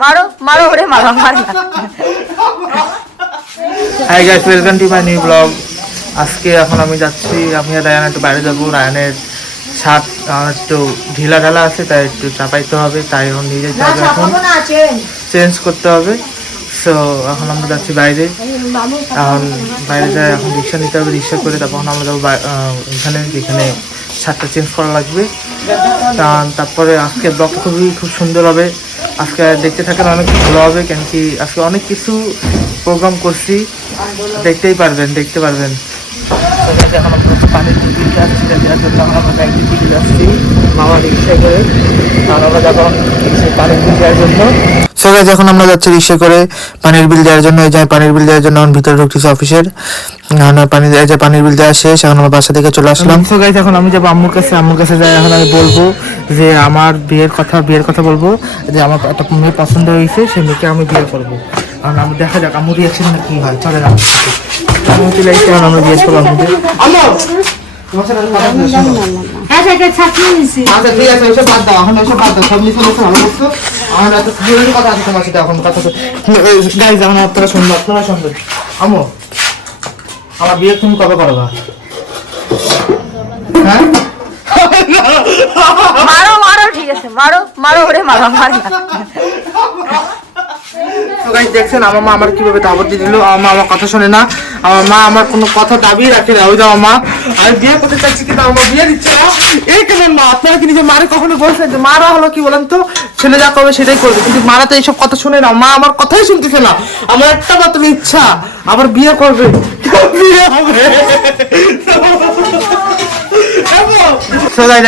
মারো মারো ওরে মারো মার না। Hi guys, welcome to my new blog. আজকে এখন আমি যাচ্ছি, আমি আর রায়ান একটু বাইরে যাবো। রায়ানের শার্ট একটু ঢিলা ঢালা আছে, তাই একটু চাপাইতে হবে, তাই এখন নিয়ে যেতে হবে, এখন চেঞ্জ করতে হবে। সো এখন আমরা যাচ্ছি বাইরে। এখন বাইরে যাই, এখন রিক্সা নিতে হবে, রিক্সা করে তারপর আমরা যাবো এখানে, যেখানে শার্টটা চেঞ্জ করা লাগবে। তারপরে আজকে ব্লগ খুব সুন্দর হবে। আজকে দেখতে থাকেন, অনেক ভালো হবে, কেন কি আজকে অনেক কিছু প্রোগ্রাম করছি, দেখতে পারবেন। এখন আমরা পানির টিকিট আসছি, আমরা ব্যাংকের টিকিট আসছি মামা রিক্সা করে, আমরা যাবো পানির বিল দেওয়ার জন্য। সো গাইস, এখন আমরা যাচ্ছি রিক্সা করে পানির বিল দেওয়ার জন্য। এই যে পানির বিল দেওয়ার জন্য এখন ভিতরে ঢুকতেছি অফিসের। পানির বিল দেওয়া শেষ, এখন আমার বাসা থেকে চলে আসলাম। সো গাইস, এখন আমি যাবো আম্মুর কাছে যাই। এখন আমি বলবো যে আমার বিয়ের কথা বলবো, যে আমার একটা মেয়ে পছন্দ হয়েছে, সেই মেয়েকে আমি বিয়ে করবো। কারণ আমি দেখা যাক আম্মুর রিয়াকশন কি হয়। চলে আমি চলে আসছি, এখন আমরা বিয়ে করবো আম্মুকে। আমার বিয়ে তুমি কবে করবা? হ্যাঁ, মারো মারো ঠিক আছে, মারো মারো ওরে মারো মার না। দেখছেন আমার মা আমার কিভাবে দাবত দিয়ে দিল। আমার মা আমার কথা শোনে না, আমার মা আমার কোনো কথা দাবি রাখে না। ওই যে আমার মা, আমি বিয়ে করতে চাইছি কিন্তু আমার বিয়ে দিচ্ছে না। এই কেমন মা? আপনারা কি নিজে মারে কখনো বলছেন যে মারা হলো কি বলেন তো, ছেলে যা করবে সেটাই করবে, কিন্তু মারা তো এইসব কথা শুনে না। মা আমার কথাই শুনতেছে না। আমার একটা মাত্র ইচ্ছা, আবার বিয়ে করবে, বিয়ে হবে।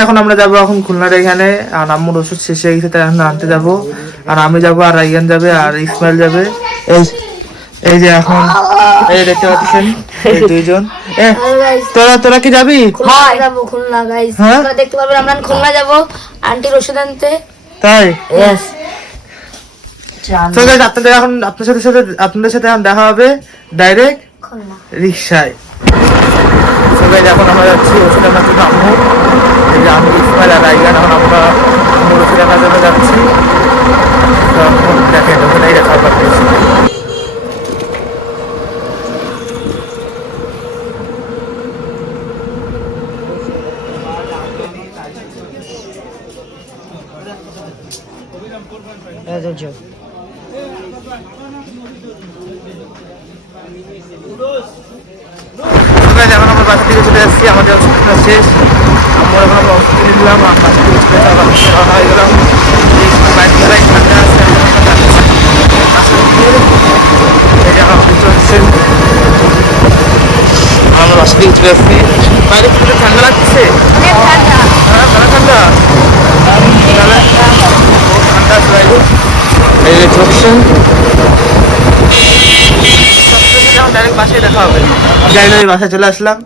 এখন আমরা যাবো এখন খুলনার এখানে, আর আম্মুর ওষুধ শেষ হয়ে গেছে, তাই এখন আনতে যাবো। আর আমি যাবো, আর রাইয়ান যাবে, আর ইসমাইল যাবে। এই যে এখন এই দেখতে পাচ্ছেন এই দুইজন। তোরা কি যাবি? যাবো খুলনা গাইস, হ্যাঁ? আপনারা দেখতে পারবেন আমরা খুলনা যাবো আন্টির ওষুধ আনতে। তাই ইয়েস, তো গাইস, আপনাদের সাথে এখন দেখা হবে ডাইরেক্ট খুলনা রিক্সায়। তো গাইস, এখন আমরা যাচ্ছি ওষুধ আনার জন্য। আম্মু, এই যে আমি, ইসমাইল আর রাইয়ান, এখন আমরা আম্মুর ওষুধ আনার জন্য যাচ্ছি। দেখেন ওখানে এই খাবার পেয়েছি। এখন আমরা বাসা থেকে চলে আসছি, আমাদের ওষুধটা শেষ। আমরা এখন আমরা ওষুধ কিনে দিলাম, বাসা থেকে চলে রওনা হয়ে গেলাম। ঠান্ডা আছে, আমরা বাসা থেকে চলে আসছি। বাইরে খুলে ঠান্ডা লাগছে, অনেক ঠান্ডা। হ্যাঁ ভালো ঠান্ডা, ঠান্ডা আছে বাইরে। এই যে ঢুকছেন, ডাইরেক্ট বাসায় দেখা হবে। ডাইরেক্ট বাসায় চলে আসলাম।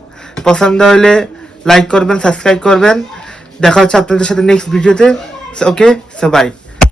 পছন্দ হলে লাইক করবেন, সাবস্ক্রাইব করবেন। দেখা হচ্ছে আপনাদের সাথে নেক্সট ভিডিওতে। ওকে, সো বাই।